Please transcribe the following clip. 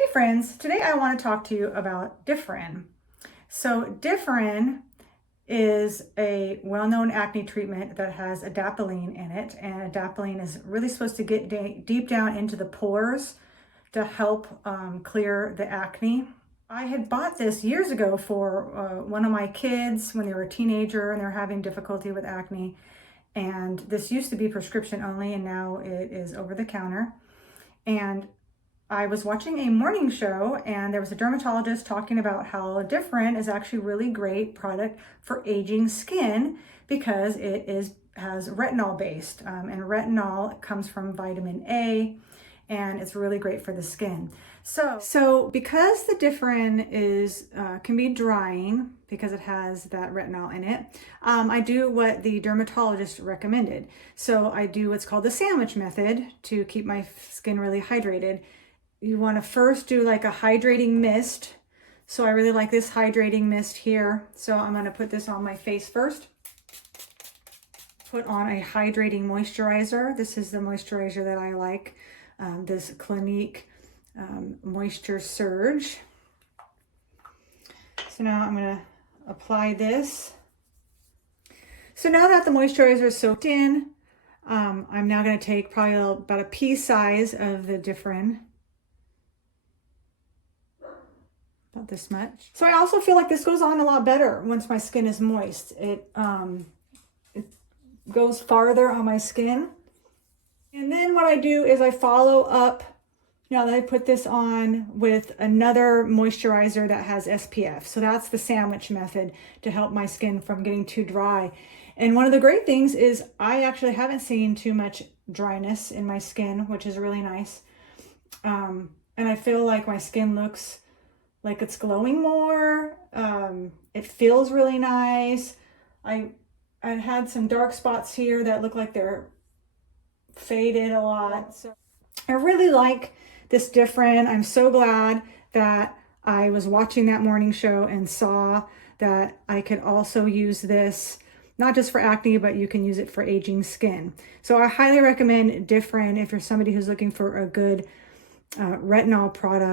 Hey friends, today I want to talk to you about Differin. So Differin is a well-known acne treatment that has adapalene in it, and adapalene is really supposed to get deep down into the pores to help clear the acne. I had bought this years ago for one of my kids when they were a teenager and they're having difficulty with acne. And this used to be prescription only, and now it is over the counter. And I was watching a morning show and there was a dermatologist talking about how Differin is actually a really great product for aging skin because has retinol based, and retinol comes from vitamin A, and it's really great for the skin. So because the Differin can be drying because it has that retinol in it, I do what the dermatologist recommended. So I do what's called the sandwich method to keep my skin really hydrated. You want to first do like a hydrating mist. So I really like this hydrating mist here. So I'm going to put this on my face first. Put on a hydrating moisturizer. This is the moisturizer that I like, this Clinique Moisture Surge. So now I'm going to apply this. So now that the moisturizer is soaked in, I'm now going to take probably about a pea size of the Differin. About this much. So I also feel like this goes on a lot better once my skin is moist. It goes farther on my skin. And then what I do is I follow up, now that I put this on, with another moisturizer that has SPF. So that's the sandwich method to help my skin from getting too dry. And one of the great things is I actually haven't seen too much dryness in my skin, which is really nice. And I feel like my skin looks like it's glowing more. It feels really nice. I had some dark spots here that look like they're faded a lot. So I really like this Differin. I'm so glad that I was watching that morning show and saw that I could also use this, not just for acne, but you can use it for aging skin. So I highly recommend Differin if you're somebody who's looking for a good retinol product.